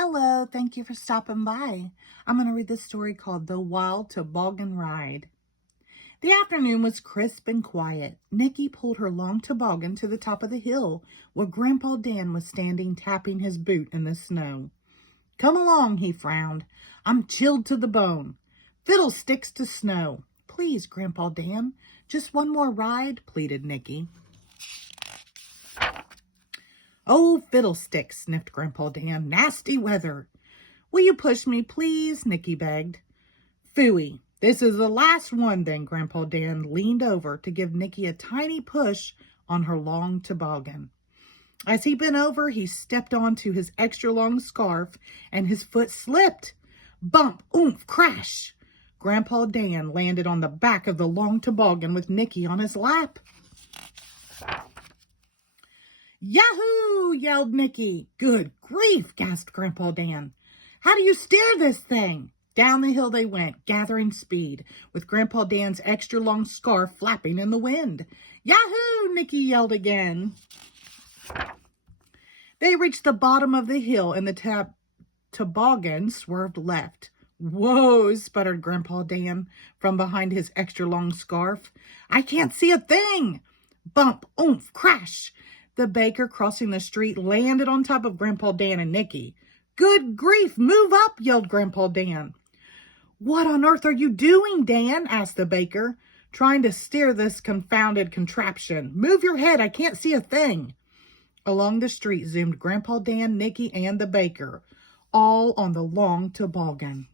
Hello, thank you for stopping by. I'm going to read this story called The Wild Toboggan Ride. The afternoon was crisp and quiet. Nikki pulled her long toboggan to the top of the hill where Grandpa Dan was standing tapping his boot in the snow. Come along, he frowned. I'm chilled to the bone. Fiddlesticks to snow. Please, Grandpa Dan, just one more ride, pleaded Nikki. Oh, fiddlesticks, sniffed Grandpa Dan. Nasty weather. Will you push me, please? Nikki begged. Phooey. This is the last one, then. Grandpa Dan leaned over to give Nikki a tiny push on her long toboggan. As he bent over, he stepped onto his extra long scarf, and his foot slipped. Bump, oomph, crash. Grandpa Dan landed on the back of the long toboggan with Nikki on his lap. Yahoo! Yelled Nikki. Good grief, gasped Grandpa Dan. How do you steer this thing? Down the hill they went, gathering speed, with Grandpa Dan's extra long scarf flapping in the wind. Yahoo! Nikki yelled again. They reached the bottom of the hill and the toboggan swerved left. Whoa, sputtered Grandpa Dan from behind his extra long scarf. I can't see a thing. Bump, oomph, crash. The baker crossing the street landed on top of Grandpa Dan and Nikki. Good grief, move up, yelled Grandpa Dan. What on earth are you doing, Dan? Asked the baker, trying to steer this confounded contraption. Move your head, I can't see a thing. Along the street zoomed Grandpa Dan, Nikki, and the baker, all on the long toboggan.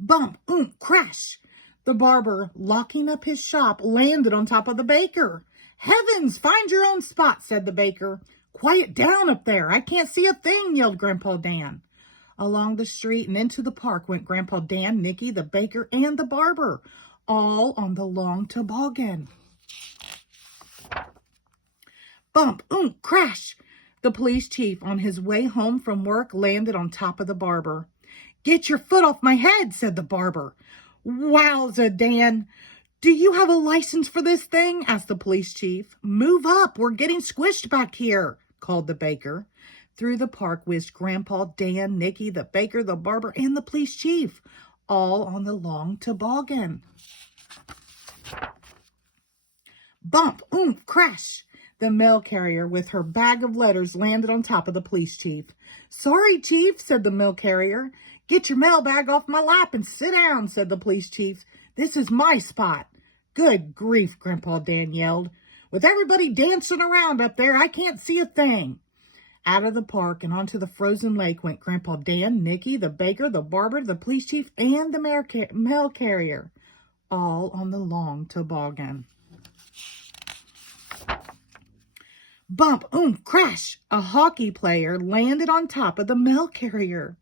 Bump, oomph, crash. The barber, locking up his shop, landed on top of the baker. Heavens, find your own spot, said the baker. Quiet down up there. I can't see a thing, yelled Grandpa Dan. Along the street and into the park went Grandpa Dan, Nikki, the baker, and the barber, all on the long toboggan. Bump, oomph, crash. The police chief, on his way home from work, landed on top of the barber. Get your foot off my head, said the barber. Wowza, Dan. Do you have a license for this thing? Asked the police chief. Move up. We're getting squished back here, called the baker. Through the park whizzed Grandpa Dan, Nikki, the baker, the barber, and the police chief, all on the long toboggan. Bump, oomph, crash. The mail carrier with her bag of letters landed on top of the police chief. Sorry, Chief, said the mail carrier. Get your mail bag off my lap and sit down, said the police chief. This is my spot. Good grief, Grandpa Dan yelled. With everybody dancing around up there, I can't see a thing. Out of the park and onto the frozen lake went Grandpa Dan, Nikki, the baker, the barber, the police chief, and the mail carrier, all on the long toboggan. Bump, oomph, crash. A hockey player landed on top of the mail carrier.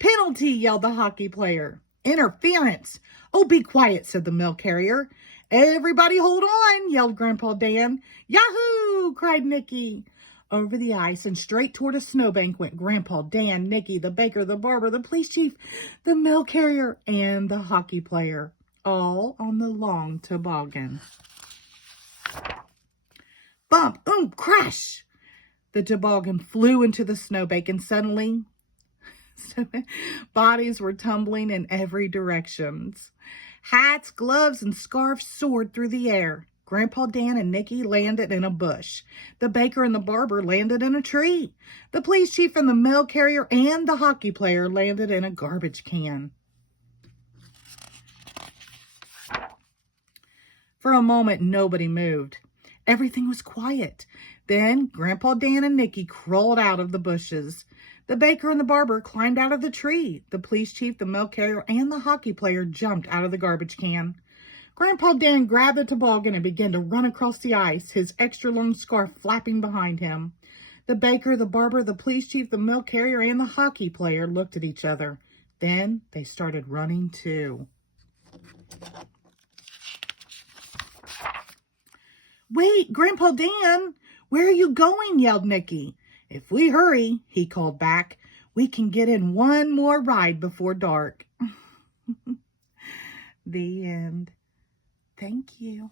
Penalty, yelled the hockey player. Interference. Oh, be quiet, said the mail carrier. Everybody hold on, yelled Grandpa Dan. Yahoo, cried Nikki. Over the ice and straight toward a snowbank went Grandpa Dan, Nikki, the baker, the barber, the police chief, the mail carrier, and the hockey player, all on the long toboggan. Bump, oomph, crash. The toboggan flew into the snowbank and suddenly bodies were tumbling in every direction. Hats, gloves, and scarves soared through the air. Grandpa Dan and Nikki landed in a bush. The baker and the barber landed in a tree. The police chief and the mail carrier and the hockey player landed in a garbage can. For a moment, nobody moved. Everything was quiet. Then Grandpa Dan and Nikki crawled out of the bushes. The baker and the barber climbed out of the tree. The police chief, the mail carrier, and the hockey player jumped out of the garbage can. Grandpa Dan grabbed the toboggan and began to run across the ice, his extra long scarf flapping behind him. The baker, the barber, the police chief, the mail carrier, and the hockey player looked at each other. Then they started running too. Wait, Grandpa Dan, where are you going? Yelled Nikki. If we hurry, he called back, we can get in one more ride before dark. The end. Thank you.